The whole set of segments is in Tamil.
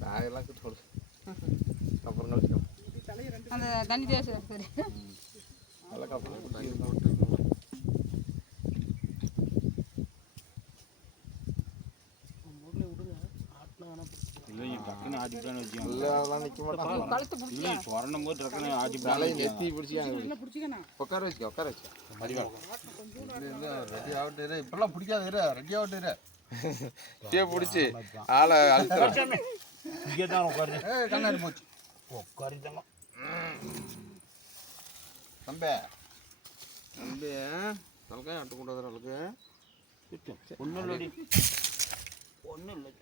காயெல்லாம் சொல்லு அப்புறம் கழிச்சிடும் அந்த தண்ணி தேய்ச்சி சரி நல்லா கப்பல் உட்கார வச்சு ரெடி ஆகிட்டு இப்பெல்லாம் பிடிக்காது ரெடி ஆகிட்டு பிடிச்சி ஆளை கண்ணாடி போச்சு உட்காரிட்டாங்க தம்பி தம்பி தலைக்காய் அட்டு கொண்டு அவளுக்கு ஒன்றும் இல்லை ஒன்றும் இல்லை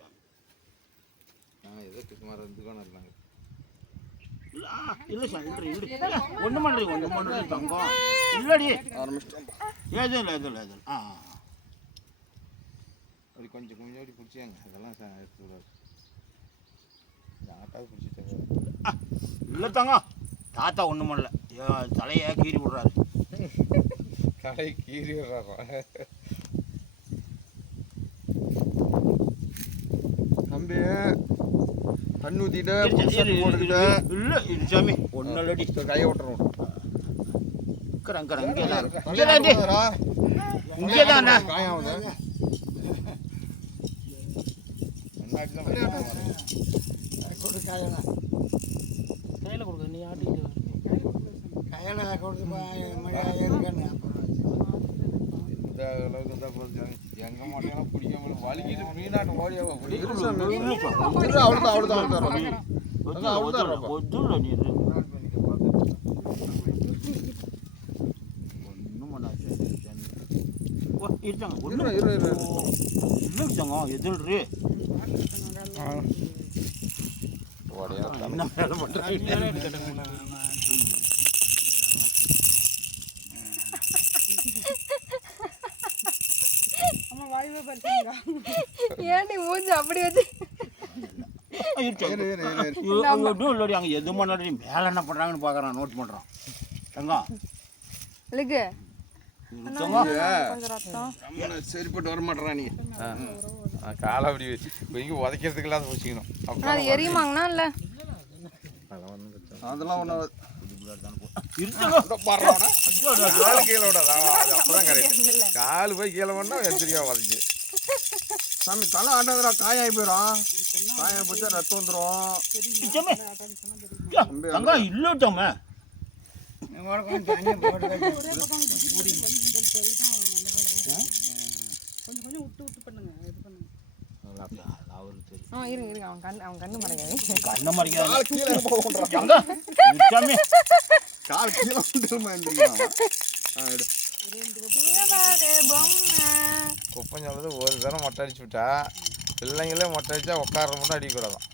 ஏதோ சுமார் இருந்துக்கான இருந்தாங்க இல்லை சார் இல்லை ஒன்றும் பண்ணுறீங்க ஒன்றும் பண்ணுறது தங்கம் இல்லடி ஆரம்பிச்சிட்டோம் ஏதும் இல்லை எதுவும் இல்லை எதுவும் அப்படி கொஞ்சம் கொஞ்சம் அப்படி பிடிச்சாங்க அதெல்லாம் எடுத்துக்கூடாது ஆட்டாவது பிடிச்சிட்டாங்க இல்லை தங்கம் தாத்தா ஒன்றும் பண்ணல தலையை கீறி விடுறாரு தலையை கீறி விடுறாரு தம்பி தண்ணி ஊற்றிட்டு இல்லை இது சாமி ஒன்றும் இல்லடி கையை விட்டுறோம் இங்கே தான் காயாவது கையில் கொடுக்க நீ ஆட்டிட்டு கையில் கொடுத்து இந்த அளவுக்கு இருந்தால் போதும் எங்க மாட்டையெல்லாம் பிடிக்காம வலிக்கிட்டு மீனாட்டு ஓடி ஒன்றும் பண்ணாச்சு இருக்காங்க இல்லைங்க எதிர்றி என்ன வேலை பண்ணுறாங்க ஏன்டி மூஞ்சி அப்படி வச்சு அங்கே எது பண்ணாடி மேலே என்ன பண்ணுறாங்கன்னு பார்க்குறான் நோட் பண்ணுறான் தங்கம் இல்லைக்கு சரிப்பட்டு வர மாட்டேறான் நீ காலை அப்படி இங்கே உதைக்கிறதுக்கெல்லாம் அதை வச்சுக்கணும் அது எரியுமாங்கண்ணா இல்லை அதெல்லாம் ஒன்றும் கீழே விடாது அப்பதான் கரெக்ட் காலு போய் கீழே வேணா எந்திரிக்கா வதக்கி சாமி தலை ஆட்டாதரா காயாகி போயிடும் காயாகி போச்சா ரத்தம் வந்துடும் இல்லட்டாம இருங்க அவன் கண்ணு மறையாது கண்ணு மறைக்காது கால் கீழே குப்பம் சொல்றது ஒரு தரம் மொட்டை அடிச்சு விட்டா பிள்ளைங்களே மொட்டை அடிச்சா உட்கார மட்டும் அடிக்கூடாதான்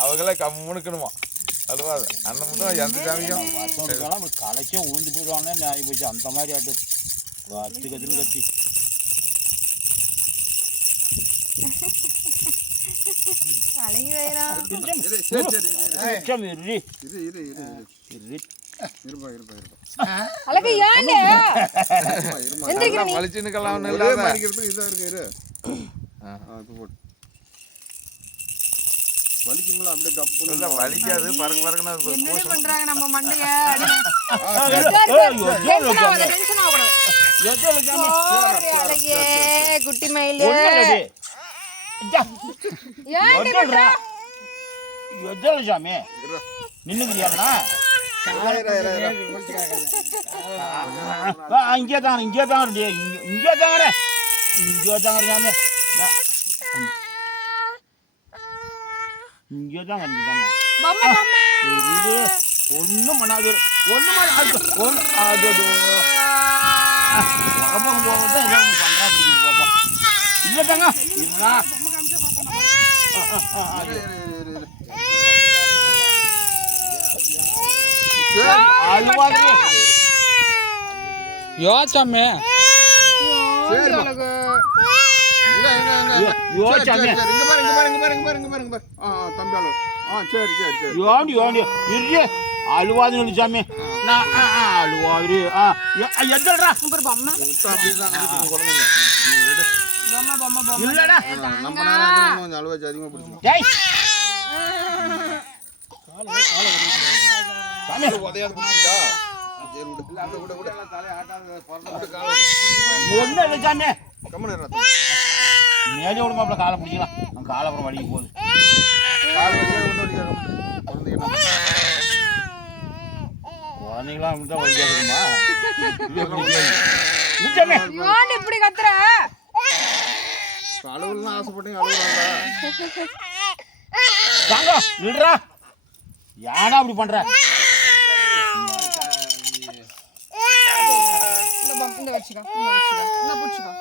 அவங்களே கம்முனுக்கணுமா அழுவாது அந்த மட்டும் எந்த சாமிக்கும் கலைச்சே உளுந்து போயிடுவாங்கன்னு ஆகி போச்சு அந்த மாதிரி ஆட்டு கத்து கத்துன்னு கத்தி அழகி வயிறா அழகு ஏன்டே எந்திரிக்கிற நீ வலிச்சுன்னுக்கலாம் இல்ல மரிக்கிறதுக்கு இதா இருக்கு இரு அது போடு வலிக்கும்ல அப்படியே கப்பு இல்ல வலிக்காது பறக்க பறக்கனா என்ன பண்றாங்க நம்ம மண்டைய டென்ஷன் ஆகணும் அழகே குட்டி மயிலே சாமி நின்னுக்கிறியா இங்கே தாங்க இங்கே தாங்க இங்கே தாங்க இங்கே தாங்க இங்கே தாங்க ஒன்றும் பண்ணாது ஒன்றும் அது உடம்புக்கு போகிறது பண்ணுறாங்க பாப்பா இல்லை தாங்க இல்லா யோசாமே அழுவாது சாமி அழுவாரு பொம்மை பொம்மை பொம்மை இல்லடா நம்ம நேரம் கொஞ்சம் அழுவாச்சு அதிகமாக பிடிச்சிடும். டேய் சாமி உதையாது பிடிச்சிட்டா சரி விடு. விடு விடு விடு தலையை ஆட்டாத பிறந்து காலை ஒண்ணு இல்ல சாமி கம்மன் மேலே விடுமாப்ல காலை பிடிக்கலாம் அவன் காலை அப்புறம் வலிக்கு போகுது கால் வச்சு ஒன்று வலிக்காக குழந்தைங்க குழந்தைங்களாம் அப்படி தான் வலிக்காதுமா ஏன் இப்படி கத்துற அழுவலாம் ஆசைப்பட்டீங்க அழுகுறாங்க. தாங்க விடுறா ஏடா அப்படி பண்ற இந்த வச்சுக்கோ இந்த பிடிச்சிக்கோ